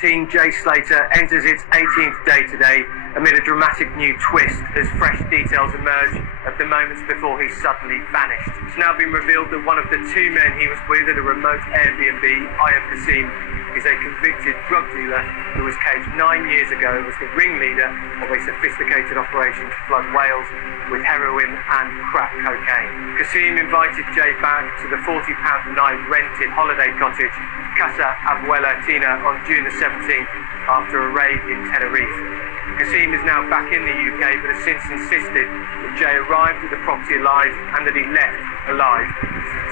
Teen Jay Slater enters its 18th day today amid a dramatic new twist as fresh details emerge of the moments before he suddenly vanished. It's now been revealed that one of the two men he was with at a remote Airbnb, Ayub Kasim, is a convicted drug dealer who was caged 9 years ago and was the ringleader of a sophisticated operation to flood Wales with heroin and crack cocaine. Kasim invited Jay back to the £40 a night rented holiday cottage Casa Abuela Tina on June the 17th after a raid in Tenerife. Kasim is now back in the UK but has since insisted that Jay arrived at the property alive and that he left alive.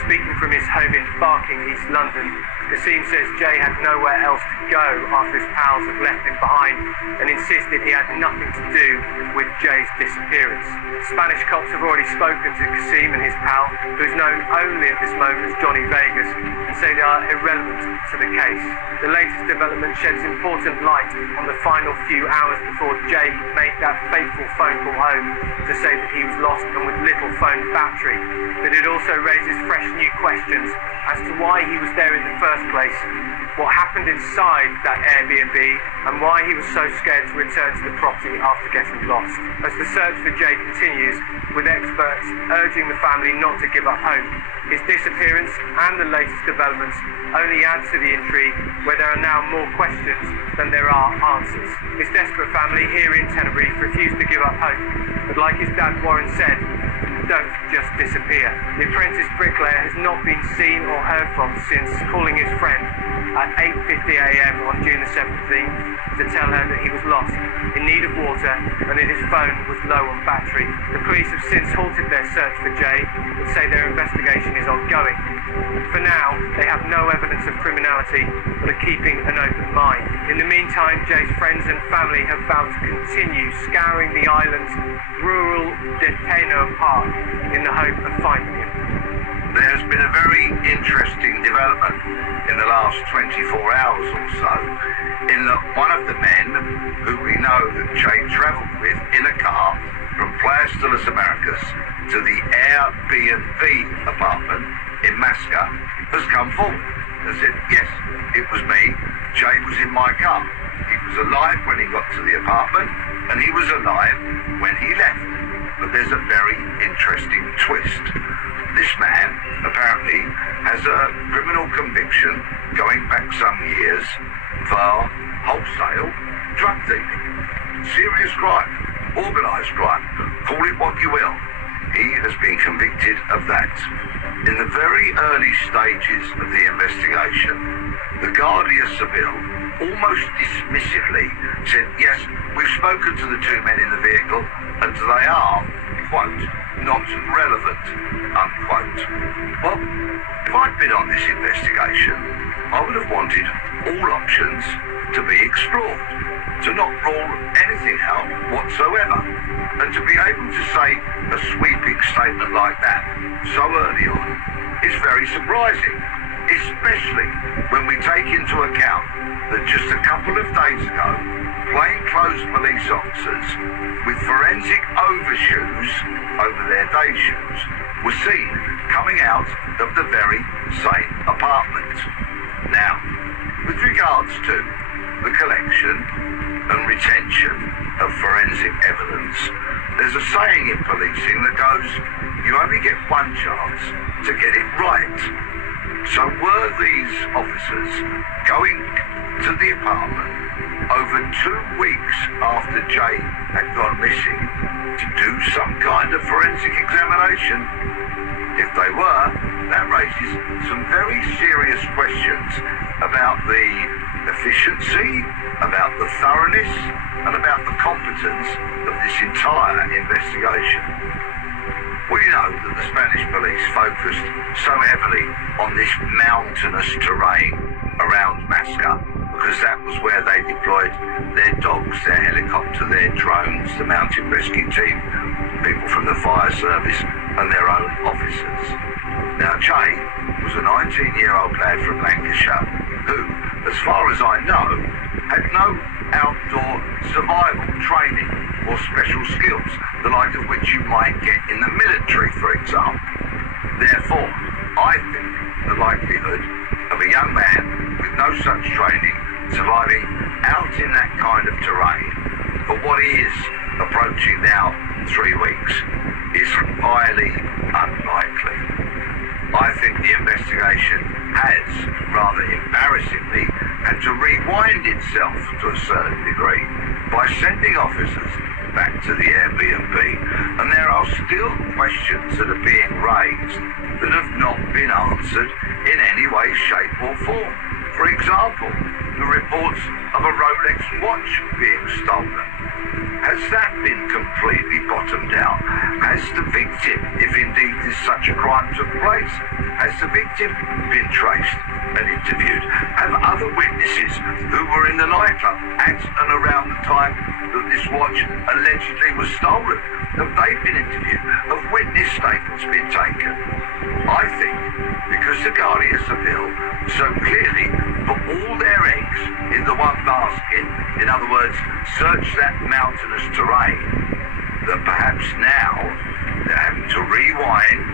Speaking from his home in Barking, East London, Kasim says Jay had nowhere else to go after his pals had left him behind and insisted he had nothing to do with Jay's disappearance. Spanish cops have already spoken to Kasim and his pal, who is known only at this moment as Johnny Vegas, and say they are irrelevant to the case. The latest development sheds important light on the final few hours before Jay made that fateful phone call home to say that he was lost and with little phone battery. But it also raises fresh new questions as to why he was there in the first place, what happened inside that Airbnb, and why he was so scared to return to the property after getting lost. As the search for Jay continues, with experts urging the family not to give up hope, his disappearance and the latest developments only add to the intrigue, where there are now more questions than there are answers. His desperate family here in Tenerife refuse to give up hope, but like his dad Warren said, don't just disappear. The apprentice bricklayer has not been seen or heard from since calling his friend at 8:50 a.m. on June the 17th to tell her that he was lost, in need of water, and that his phone was low on battery. The police have since halted their search for Jay, but say their investigation is ongoing. For now, they have no evidence of criminality, but are keeping an open mind. In the meantime, Jay's friends and family have vowed to continue scouring the island's rural Deteno Park in the hope of finding him. There has been a very interesting development in the last 24 hours or so, in that one of the men who we know that Jay travelled with in a car from Playas de las Americas to the Airbnb apartment in Masca has come forward and said, yes, it was me, Jay was in my car. He was alive when he got to the apartment and he was alive when he left. But there's a very interesting twist. This man apparently has a criminal conviction going back some years for wholesale drug dealing. Serious crime, organised crime, call it what you will. He has been convicted of that. In the very early stages of the investigation, the Guardia Civil almost dismissively said, yes, we've spoken to the two men in the vehicle and they are, quote, not relevant, unquote. Well, if I'd been on this investigation, I would have wanted all options to be explored, to not rule anything out whatsoever, and to be able to say a sweeping statement like that so early on is very surprising, especially when we take into account that just a couple of days ago, plainclothes police officers with forensic overshoes over their day shoes were seen coming out of the very same apartment. Now, with regards to the collection and retention of forensic evidence, there's a saying in policing that goes, you only get one chance to get it right. So were these officers going to the apartment over 2 weeks after Jay had gone missing to do some kind of forensic examination? If they were, that raises some very serious questions about the efficiency, about the thoroughness, and about the competence of this entire investigation. We know that the Spanish police focused so heavily on this mountainous terrain around Masca because that was where they deployed their dogs, their helicopter, their drones, the mountain rescue team, people from the fire service and their own officers. Now Jay was a 19-year-old lad from Lancashire who, as far as I know, had no outdoor survival training or special skills, the like of which you might get in the military, for example. Therefore, I think the likelihood of a young man with no such training surviving out in that kind of terrain for what is approaching now 3 weeks is highly unlikely. I think the investigation has, rather embarrassingly, had to rewind itself to a certain degree by sending officers back to the Airbnb, and there are still questions that are being raised that have not been answered in any way, shape or form. For example, the reports of a Rolex watch being stolen. Has that been completely bottomed out? Has the victim, if indeed this such a crime took place, has the victim been traced and interviewed? Have other witnesses who were in the nightclub at and around the time that this watch allegedly was stolen, have they been interviewed? Have witness statements been taken? I think because the Guardia Civil so clearly put all their eggs in the one basket, in other words, search that mountainous terrain, that perhaps now they're having to rewind,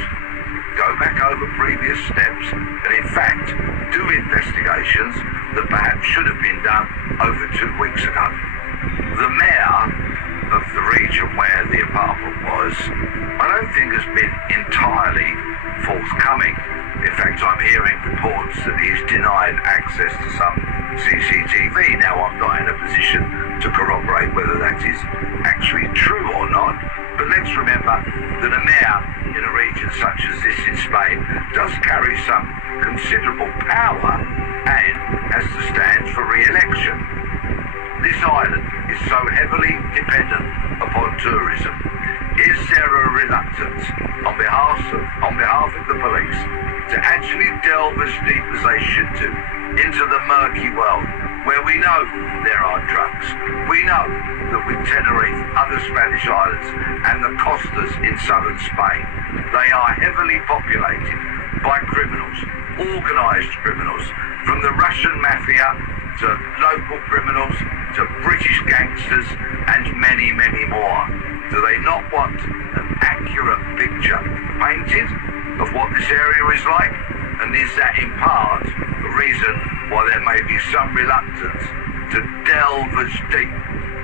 go back over previous steps, and in fact do investigations that perhaps should have been done over 2 weeks ago. The mayor of the region where the apartment was, I don't think has been entirely forthcoming. In fact, I'm hearing reports that he's denied access to some CCTV. Now, I'm not in a position to corroborate whether that is actually true or not, but let's remember that a mayor in a region such as this in Spain does carry some considerable power and has to stand for re-election. This island is so heavily dependent upon tourism. Is there a reluctance on behalf of the police to actually delve as deep as they should do into the murky world where we know there are drugs? We know that with Tenerife, other Spanish islands and the costas in southern Spain, they are heavily populated by criminals, organised criminals, from the Russian mafia to local criminals to British gangsters and many, many more. Do they not want an accurate picture painted of what this area is like? And is that in part the reason why there may be some reluctance to delve as deep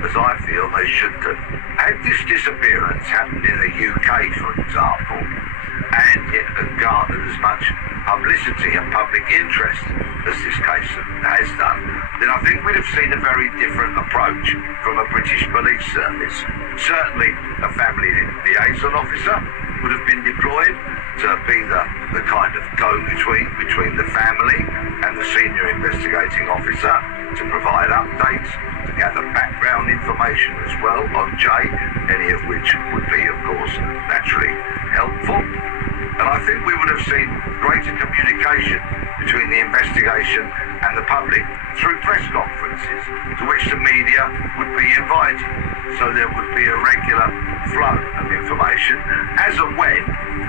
as I feel they should do? Had this disappearance happened in the UK, for example, and it had garnered as much publicity and public interest as this case has done, then I think we'd have seen a very different approach from a British police service. Certainly a family liaison officer would have been deployed to be the kind of go-between the family and the senior investigating officer to provide updates, to gather background information as well on Jay, any of which would be, of course, naturally helpful. And I think we would have seen greater communication between the investigation and the public through press conferences to which the media would be invited. So there would be a regular flow of information as and when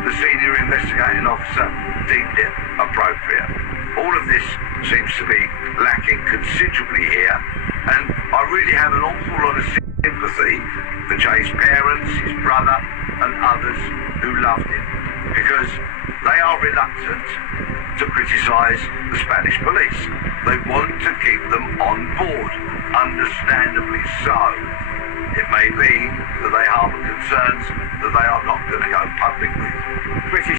the senior investigating officer deemed it appropriate. All of this seems to be lacking considerably here, and I really have an awful lot of sympathy for Jay's parents, his brother and others who loved him, because they are reluctant to criticise the Spanish police. They want to keep them on board, understandably so. It may be that they harbour concerns that they are not going to go public with. British